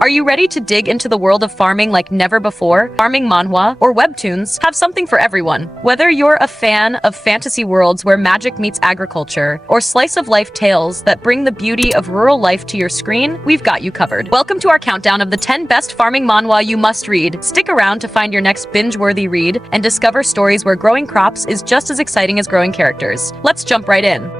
Are you ready to dig into the world of farming like never before? Farming manhwa or webtoons have something for everyone. Whether you're a fan of fantasy worlds where magic meets agriculture, or slice-of-life tales that bring the beauty of rural life to your screen, we've got you covered. Welcome to our countdown of the 10 best farming manhwa you must read. Stick around to find your next binge-worthy read and discover stories where growing crops is just as exciting as growing characters. Let's jump right in.